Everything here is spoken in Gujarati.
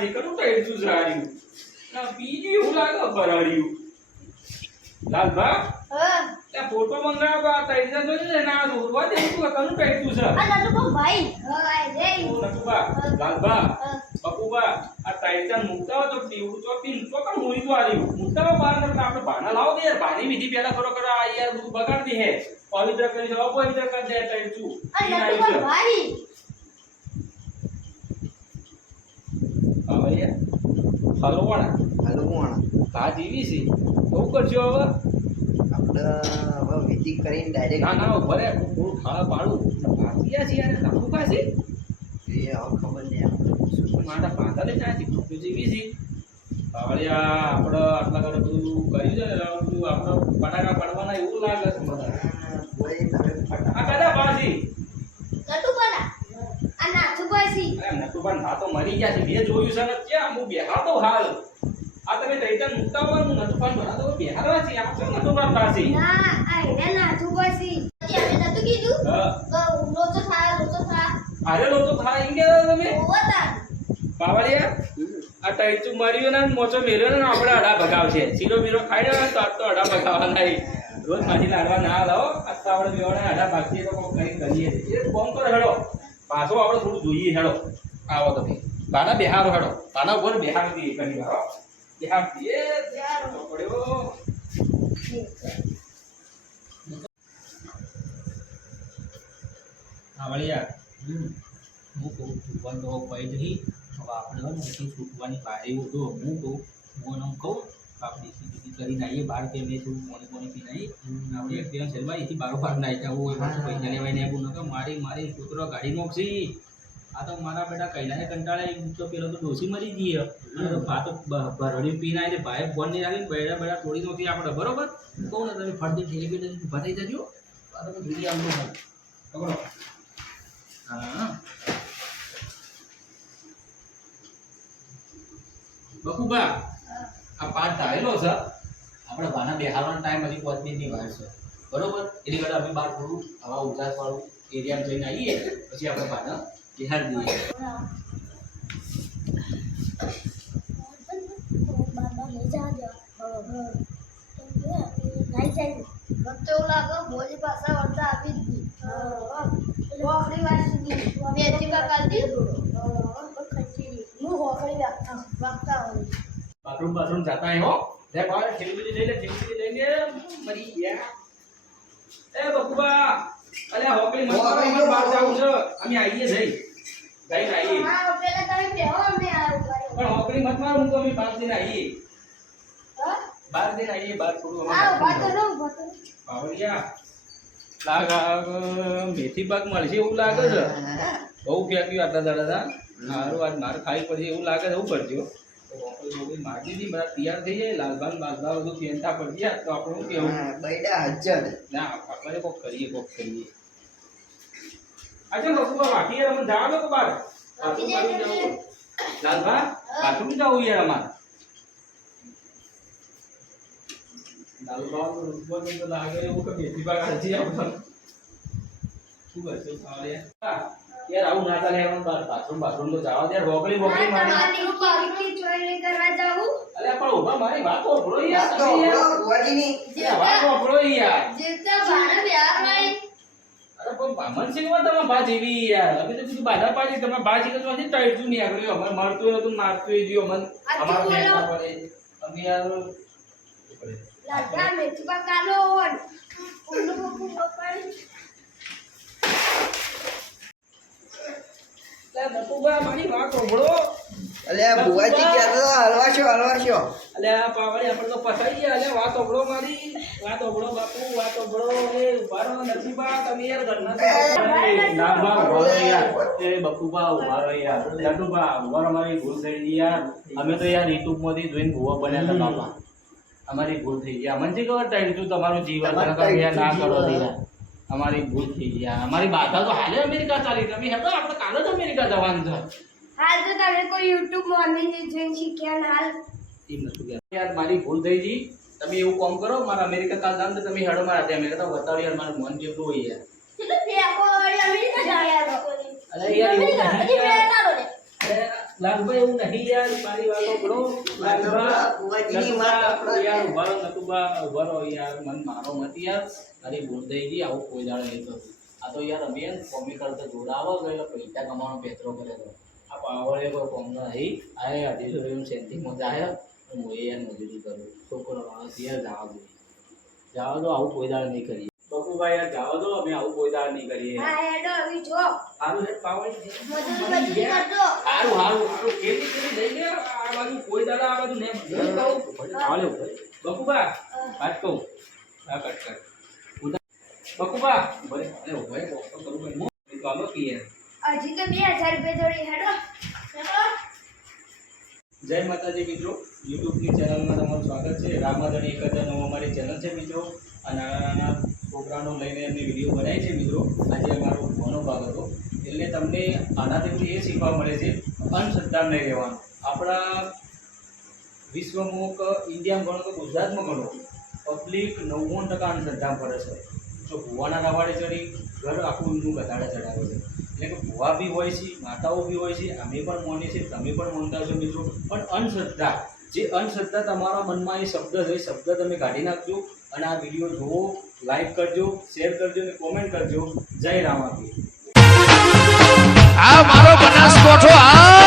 છે કરું ટાઈટ છું સારી ના બીજું એવું લાગે બરાડ્યું લાલભા હા આ ફોટો મંગાવવા ટાઈટ ના જોઈ ના રોવા દે તું કરું ટાઈટ છું સર આ નટુ ભાઈ હા આય રે નટુબા લાલભા બકુબા આ ટાઈટન મુકતા હોય તો પીવું તો પીન તો કમ હોઈ તો આરી મુકતા હોય બહાર ને આપણે ભાના લાવો દે યાર ભાની વિધિ પેલા કરો કરો આ યાર બધું બગાડતી હે પવિત્ર કરી દો અપવિત્ર કરી દે ટાઈટ છું આ નટુ ભાઈ હવે હલવાણા કા જીવી છે બહુ કરજો હવે આપણે હવે વિધિ કરીને ડાયરેક્ટ ના ના ભલે થોડું ખાવા પાડું ભાગ્યા છે યાર નાખું પાછી એ હવે ખબર નહીં આપણે મારા પાતા ને ચાચી ખોટું જીવી છે હવે આપણે આટલા ઘરે બધું કર્યું છે ને બધું આપણે પટાકા પડવાના એવું લાગે છે મને કોઈ તમે આ કદા પાછી નટુ બના આ નાથુ ભાઈ અરે નતું પણ ના તો મરી ગયા છે મેં જોયું છે ને ક્યાં હું બેહાતો હાલ આ તમે ટ્રેક્ટર મુકતા હોય હું નતું પણ ભરા તો બેહારવા છે આ શું નતું પણ પાછી ના આ એને નાથુ ભાઈ આપણે નતું કીધું હા લોચો થા અરે લોકો થાય એમ કે તમે ઓવતા પાવળિયા આ ટાઈચું મર્યું ને મોચો મેલ્યો ને આપણે અડા ભગાવશે શીરો બીરો ખાઈ રહ્યો તો આજ તો અડા ભગાવવા નહીં રોજ માછી લાડવા ના લાવો આજ તો આપણે બેવાને અડા ભાગીએ તો કોઈ કરી કરીએ એ કોમ કરો હેડો પાછો આપણે થોડું જોઈએ હેડો આવો તમે બાના બેહારો હેડો બાના ઉપર બેહાર દઈએ કરી હારો બેહાર દઈએ પડ્યો પાવળિયા હું કહું છૂટવાનું તો પડી જઈ હવે આપણે નથી છૂટવાની બારી જો હું કહું હું એમ કહું આપણે સીધી કરીને આવીએ બહાર કે મેં થોડું મોની પી નાઈ આપણે એક દિવસ શેરમાં એથી બારોબાર નાઈ જવું હોય પાછું પૈસા લેવાય ને એવું નતો મારી છોકરો ગાડી નોખશી આ તો મારા બેટા કૈલાને કંટાળે તો પેલો તો ડોસી મરી ગઈ આ તો ભરડી પીને આવી ભાઈ ફોન નહીં રાખીને બેડા બેડા તોડી નહોતી આપણે બરોબર કહું ને તમે ફરતી ઠેલી પી ઉભા થઈ જજો આ તમે જોઈ આવજો પકડો હા બકુબા આ પાઠ ધારેલો છે આપણે બાના બેહારવાનો ટાઈમ હજી 5 મિનિટની વાર છે બરોબર એની કરતા અમે બહાર થોડું હવા ઉજાસ વાળું એરિયામાં જઈને આવીએ પછી આપણે બાના બેહાર દઈએ બાબા લઈ જાજો નહીં જાય બચ્ચો લાગો બોલી પાછા વળતા આપી દીધી હોકડી વાસી બેટી બકાલ દી હું હોકડી વાગતા હોય બાથરૂમ જાતા હે હો લે બાર ઠેલી લઈ લે મરી ગયા એ બકુબા અલે હોકડી મત મારો અમે બહાર જાવું છે અમે આવીએ જઈ આવીએ હા પેલા તમે બેહો અમે આવું પણ હોકડી મત મારો હું તો અમે 5 દિન આવીએ હા 12 દિન આવીએ બાર થોડું આ બાતો નો બાતો પાવડિયા મેથી પાક મળશે એવું લાગે છે બહુ ફેંક્યું આટલા દાડા મારું આજ મારે ખાઈ પડશે એવું લાગે છે એવું કરજો મારી દીધી બધા તૈયાર થઈ જાય લાલભાન બાલભા બધું ફેંતા પડશે તો આપણું કેવું બૈડા હજ્જર ના આપણે કોક કરીએ અચ્છા બકુબા વાકી યાર અમે જવા દો કે બાર લાલભા બાથરૂમ જાવું યાર અમારે લાલભા તો લાગે એવું કે મેથી પાક હજી આપણે શું કરશે યાર આવું ના ચાલે એમ બાથરૂમ તો જવા દે રોકડી મારી પાણી ચોરી કરવા જાવું અલે પણ ઉભા મારી વાત ઓળખો યાર તમે યાર ગોવાજીની વાત ઓળખો યાર જેતા બાને યાર ભાઈ અરે પણ બામણ સિંહમાં તમે બા જેવી યાર અમે તો કીધું બાધા પાડી તમે બા જીને તો ટાઈટ છું નહીં આગળ અમાર મારતું નતું મારતું જીઓ મન અમાર બેઠા પડે અમે યાર લાડા મેથી બકાલો ઓન ઉલ્લુ બકુ બકાડી લે બકુબા મારી વાત ઓળખો અલે બુવાજી કહેતો હલવાશો અલે આ પાવડી આપણે તો પસાઈ ગયા અલે વાત ઓળખો મારી વાત ઓળખો બાપુ વાત ઓળખો એ ઉભારો નસીબા તમે યાર ઘરના નાબા ઉભારો યાર એ બકુબા ઉભારો યાર લડુબા ઉભારો મારી ભૂલ થઈ ગઈ યાર અમે તો યાર YouTube માંથી જોઈને ભૂવા બન્યા હતા બાપા અમારી ભૂલ થઈ ગઈ અમને જે ખબર ટાઈમ તું તમારું જીવન યાર ના કરો યાર અમારી ભૂલ થઈ ગઈ અમારી બાધા તો હાલે અમેરિકા ચાલી તમે હેતો આપણે કાલે જ અમેરિકા જવાનું છે હાલ તો તમે કોઈ YouTube મોર્નિંગ જોઈને શીખ્યા ને હાલ એમ નતું યાર મારી ભૂલ થઈ ગઈ તમે એવું કામ કરો મારા અમેરિકા કાલ જામ તો તમે હેડો મારા ત્યાં અમેરિકા તો બતાવો યાર મારું મન જેવું હોય યાર એટલે ફેકો વળી અમેરિકા જાય યાર અરે યાર એવું નહીં યાર. અરે લાલભાઈ એવું નહીં યાર મારી વાતો કરો બુવાજીની વાત આપણો યાર ઉભા રહો નટુબા ઉભા રહો યાર મન મારો મત યાર અરે ભૂલ થઈ ગઈ આવું કોઈ દાડે નહીં થતું આ તો યાર અમે કોમી કરતા જોડાવો ગયેલો પૈસા કમાવાનો પેતરો કરે તો આ પાવડે કોઈ કોમ નહીં આ 250 સેન્ટિંગમાં જાય હું એ યાર મજૂરી કરું છોકરો માણસ યાર જાવ દો આવું કોઈ દાડે નહીં કરીએ બકુભાઈ યાર જાવ દો અમે આવું કોઈ દાડે નહીં કરીએ હા હેડો આવી જો સારું છે પાવડે મજૂરી કરજો હારું હારું હારું કેવી લઈ લે આ બાજુ કોઈ દાડા આ બાજુ ને કહું ચાલે બકુબા વાત કહું આ કટ કર બકુબા ભલે અરે ભાઈ તો કરું ભાઈ હું ચાલો કીએ હજી તો 2000 રૂપિયા જોડી હેડો હેડો જય માતાજી મિત્રો યુટ્યુબની ચેનલમાં તમારું સ્વાગત છે રામાધણી 1009 અમારી ચેનલ છે મિત્રો આ નાના નાના છોકરાનો લઈને એમની વિડીયો બનાવી છે મિત્રો આજે અમારો ફોનો ભાગ હતો એટલે તમને આનાથી એ શીખવા મળે છે અંધશ્રદ્ધા નહીં રહેવાનું આપણા વિશ્વમાં ઇન્ડિયામાં ગણો તો ગુજરાતમાં ગણો પબ્લિક 99% અંધશ્રદ્ધા પડે છે તો ભુવાના રવાડે ચડી ઘર આખું ઊંધું ગધાડે ચડાવે છે એટલે કે ભુવા બી હોય છે માતાઓ બી હોય છે અમે પણ માનીએ છીએ તમે પણ માનતા છો મિત્રો પણ અંધશ્રદ્ધા જે અંધશ્રદ્ધા તમારા મનમાં એ શબ્દ છે એ શબ્દ તમે કાઢી નાખજો અને આ વિડીયો જુઓ લાઈક કરજો શેર કરજો અને કોમેન્ટ કરજો જય રામાપીર આ મારો બનાસકોઠો આ